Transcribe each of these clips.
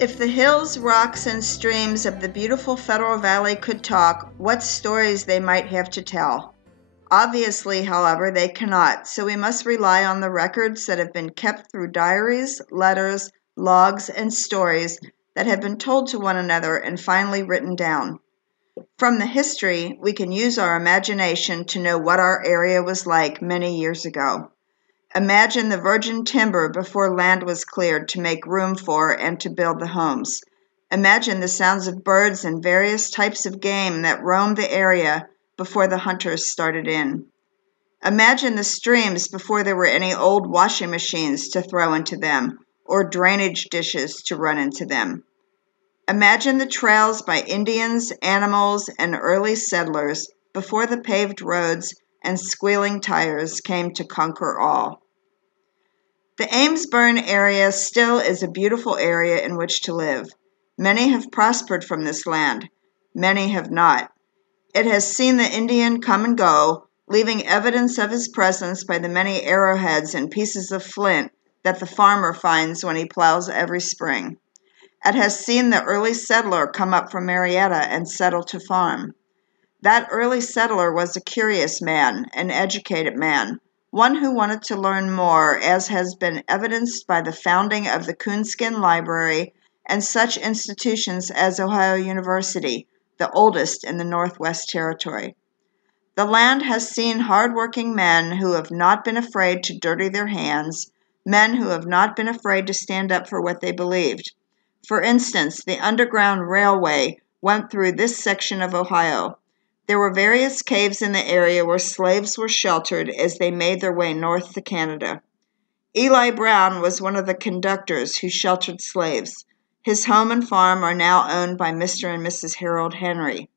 If the hills, rocks, and streams of the beautiful Federal Valley could talk, what stories they might have to tell. Obviously, however, they cannot, so we must rely on the records that have been kept through diaries, letters, logs, and stories that have been told to one another and finally written down. From the history, we can use our imagination to know what our area was like many years ago. Imagine the virgin timber before land was cleared to make room for and to build the homes. Imagine the sounds of birds and various types of game that roamed the area before the hunters started in. Imagine the streams before there were any old washing machines to throw into them or drainage dishes to run into them. Imagine the trails by Indians, animals, and early settlers before the paved roads and squealing tires came to conquer all. The Amesville area still is a beautiful area in which to live. Many have prospered from this land. Many have not. It has seen the Indian come and go, leaving evidence of his presence by the many arrowheads and pieces of flint that the farmer finds when he plows every spring. It has seen the early settler come up from Marietta and settle to farm. That early settler was a curious man, an educated man, one who wanted to learn more, as has been evidenced by the founding of the Coonskin Library and such institutions as Ohio University, the oldest in the Northwest Territory. The land has seen hard-working men who have not been afraid to dirty their hands, men who have not been afraid to stand up for what they believed. For instance, the Underground Railway went through this section of Ohio. There were various caves in the area where slaves were sheltered as they made their way north to Canada. Eli Brown was one of the conductors who sheltered slaves. His home and farm are now owned by Mr. and Mrs. Harold Henry.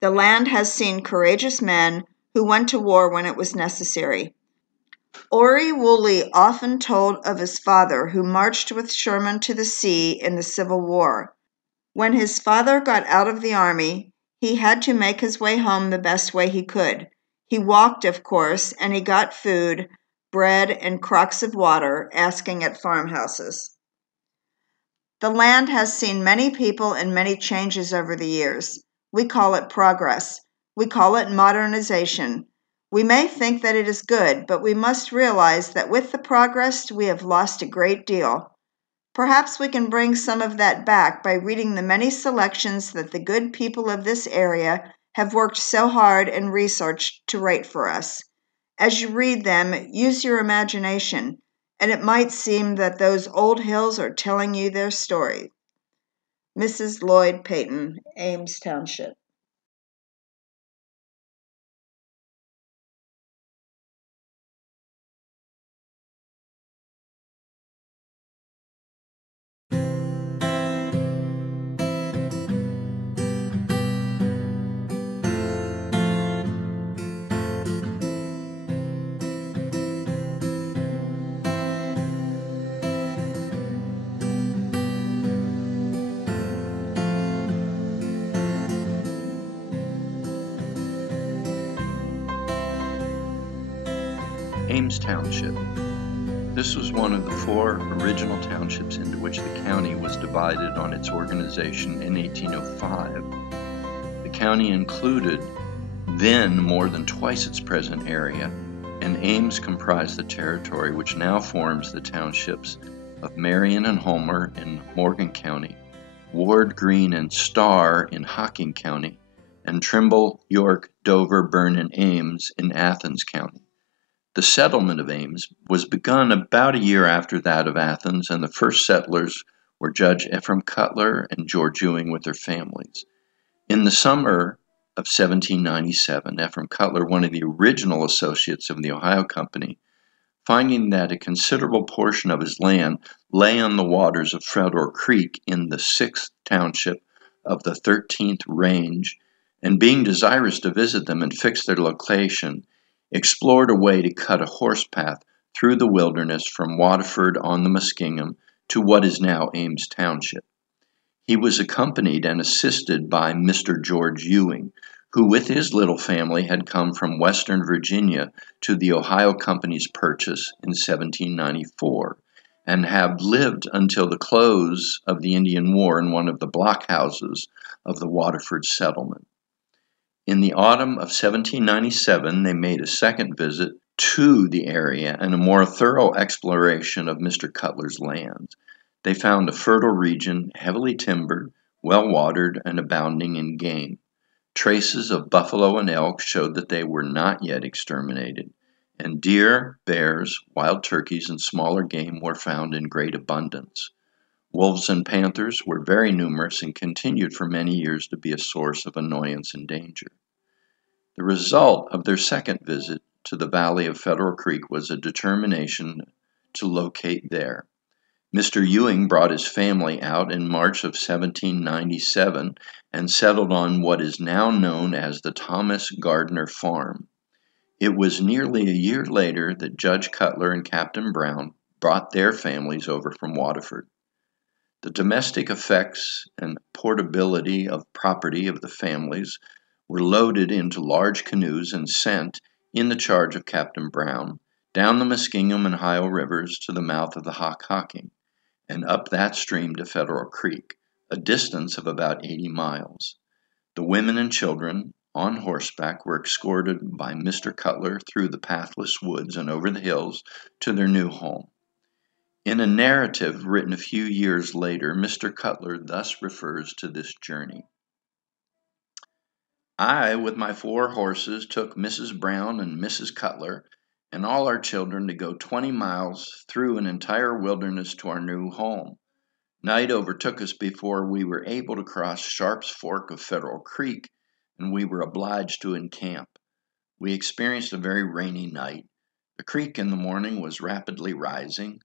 The land has seen courageous men who went to war when it was necessary. Ori Woolley often told of his father who marched with Sherman to the sea in the Civil War. When his father got out of the army, he had to make his way home the best way he could. He walked, of course, and he got food, bread, and crocks of water, asking at farmhouses. The land has seen many people and many changes over the years. We call it progress. We call it modernization. We may think that it is good, but we must realize that with the progress, we have lost a great deal. Perhaps we can bring some of that back by reading the many selections that the good people of this area have worked so hard and researched to write for us. As you read them, use your imagination, and it might seem that those old hills are telling you their story. Mrs. Lloyd Payton, Ames Township. Ames Township. This was one of the 4 original townships into which the county was divided on its organization in 1805. The county included then more than twice its present area, and Ames comprised the territory which now forms the townships of Marion and Homer in Morgan County, Ward, Greene, and Starr in Hocking County, and Trimble, York, Dover, Berne, and Ames in Athens County. The settlement of Ames was begun about a year after that of Athens, and the first settlers were Judge Ephraim Cutler and George Ewing with their families. In the summer of 1797, Ephraim Cutler, one of the original associates of the Ohio Company, finding that a considerable portion of his land lay on the waters of Fedor Creek in the 6th township of the 13th range, and being desirous to visit them and fix their location, explored a way to cut a horse path through the wilderness from Waterford on the Muskingum to what is now Ames Township. He was accompanied and assisted by Mr. George Ewing, who with his little family had come from Western Virginia to the Ohio Company's purchase in 1794, and have lived until the close of the Indian War in one of the blockhouses of the Waterford settlement. In the autumn of 1797, they made a second visit to the area and a more thorough exploration of Mr. Cutler's lands. They found a fertile region, heavily timbered, well watered, and abounding in game. Traces of buffalo and elk showed that they were not yet exterminated, and deer, bears, wild turkeys, and smaller game were found in great abundance. Wolves and panthers were very numerous and continued for many years to be a source of annoyance and danger. The result of their second visit to the valley of Federal Creek was a determination to locate there. Mr. Ewing brought his family out in March of 1797 and settled on what is now known as the Thomas Gardner Farm. It was nearly a year later that Judge Cutler and Captain Brown brought their families over from Waterford. The domestic effects and portability of property of the families were loaded into large canoes and sent, in the charge of Captain Brown, down the Muskingum and Ohio rivers to the mouth of the Hockhocking, and up that stream to Federal Creek, a distance of about 80 miles. The women and children, on horseback, were escorted by Mr. Cutler through the pathless woods and over the hills to their new home. In a narrative written a few years later, Mr. Cutler thus refers to this journey. I, with my 4 horses, took Mrs. Brown and Mrs. Cutler and all our children to go 20 miles through an entire wilderness to our new home. Night overtook us before we were able to cross Sharp's Fork of Federal Creek, and we were obliged to encamp. We experienced a very rainy night. The creek in the morning was rapidly rising.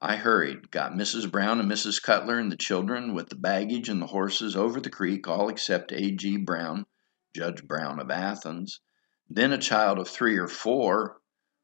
I hurried, got Mrs. Brown and Mrs. Cutler and the children with the baggage and the horses over the creek, all except A.G. Brown, Judge Brown of Athens, then a child of 3 or 4,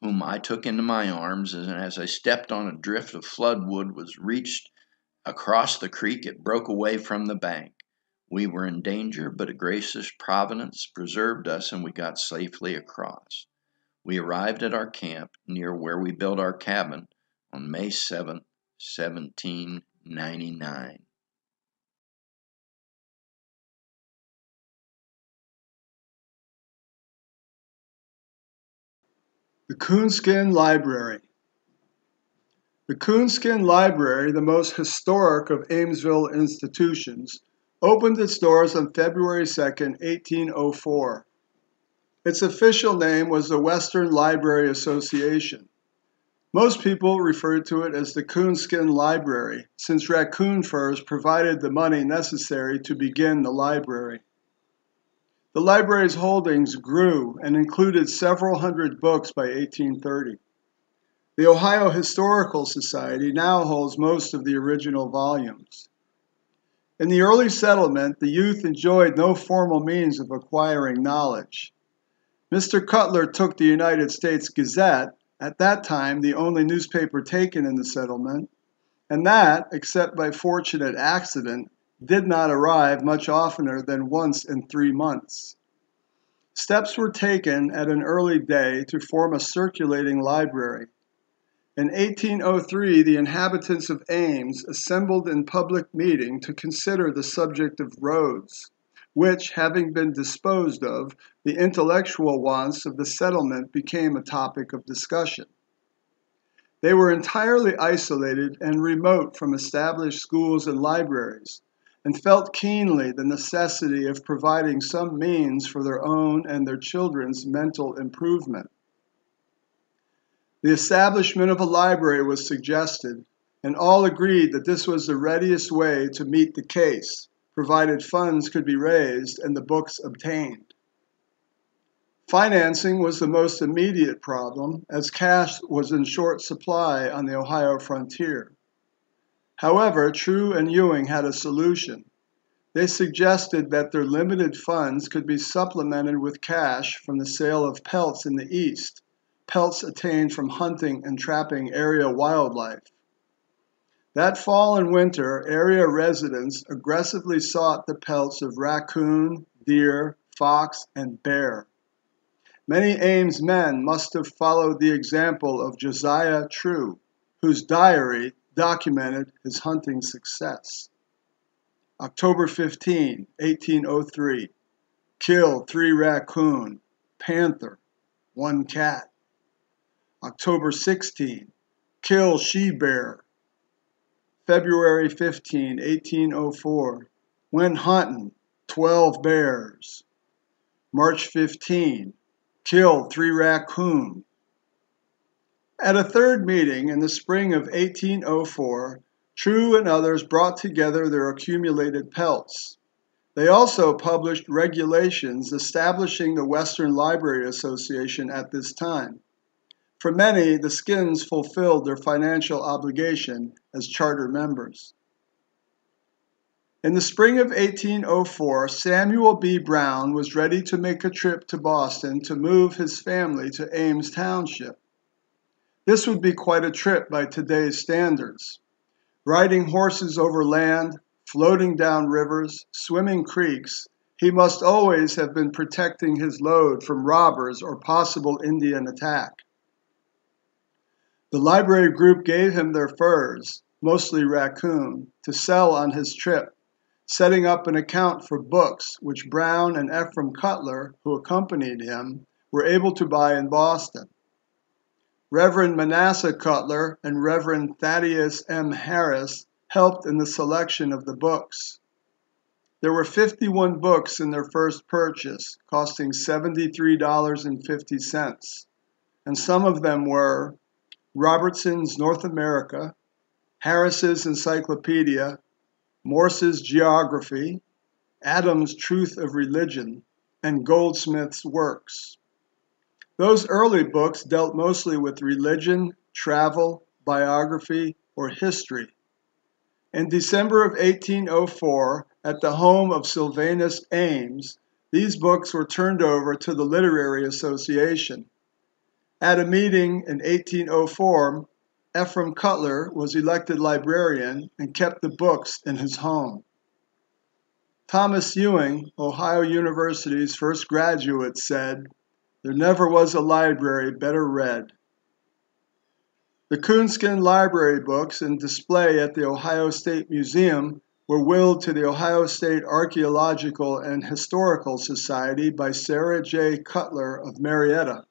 whom I took into my arms, and as I stepped on a drift of floodwood was reached across the creek, it broke away from the bank. We were in danger, but a gracious providence preserved us, and we got safely across. We arrived at our camp near where we built our cabin on May 7, 1799. The Coonskin Library. The Coonskin Library, the most historic of Amesville institutions, opened its doors on February 2, 1804. Its official name was the Western Library Association. Most people referred to it as the Coonskin Library, since raccoon furs provided the money necessary to begin the library. The library's holdings grew and included several hundred books by 1830. The Ohio Historical Society now holds most of the original volumes. In the early settlement, the youth enjoyed no formal means of acquiring knowledge. Mr. Cutler took the United States Gazette, at that time the only newspaper taken in the settlement, and that, except by fortunate accident, did not arrive much oftener than once in 3 months. Steps were taken at an early day to form a circulating library. In 1803, the inhabitants of Ames assembled in public meeting to consider the subject of roads, which, having been disposed of, the intellectual wants of the settlement became a topic of discussion. They were entirely isolated and remote from established schools and libraries, and felt keenly the necessity of providing some means for their own and their children's mental improvement. The establishment of a library was suggested, and all agreed that this was the readiest way to meet the case, provided funds could be raised and the books obtained. Financing was the most immediate problem, as cash was in short supply on the Ohio frontier. However, True and Ewing had a solution. They suggested that their limited funds could be supplemented with cash from the sale of pelts in the East, pelts attained from hunting and trapping area wildlife. That fall and winter, area residents aggressively sought the pelts of raccoon, deer, fox, and bear. Many Ames men must have followed the example of Josiah True, whose diary, documented his hunting success. October 15, 1803, killed 3 raccoon, panther, 1 cat. October 16, kill she-bear. February 15, 1804, went hunting, 12 bears. March 15, killed 3 raccoon. At a third meeting in the spring of 1804, True and others brought together their accumulated pelts. They also published regulations establishing the Western Library Association at this time. For many, the skins fulfilled their financial obligation as charter members. In the spring of 1804, Samuel B. Brown was ready to make a trip to Boston to move his family to Ames Township. This would be quite a trip by today's standards. Riding horses over land, floating down rivers, swimming creeks, he must always have been protecting his load from robbers or possible Indian attack. The library group gave him their furs, mostly raccoon, to sell on his trip, setting up an account for books which Brown and Ephraim Cutler, who accompanied him, were able to buy in Boston. Reverend Manasseh Cutler and Reverend Thaddeus M. Harris helped in the selection of the books. There were 51 books in their first purchase, costing $73.50, and some of them were Robertson's North America, Harris's Encyclopedia, Morse's Geography, Adams' Truth of Religion, and Goldsmith's works. Those early books dealt mostly with religion, travel, biography, or history. In December of 1804, at the home of Sylvanus Ames, these books were turned over to the Literary Association. At a meeting in 1804, Ephraim Cutler was elected librarian and kept the books in his home. Thomas Ewing, Ohio University's first graduate, said, "There never was a library better read." The Coonskin Library books in display at the Ohio State Museum were willed to the Ohio State Archaeological and Historical Society by Sarah J. Cutler of Marietta.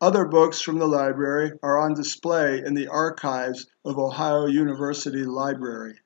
Other books from the library are on display in the archives of Ohio University Library.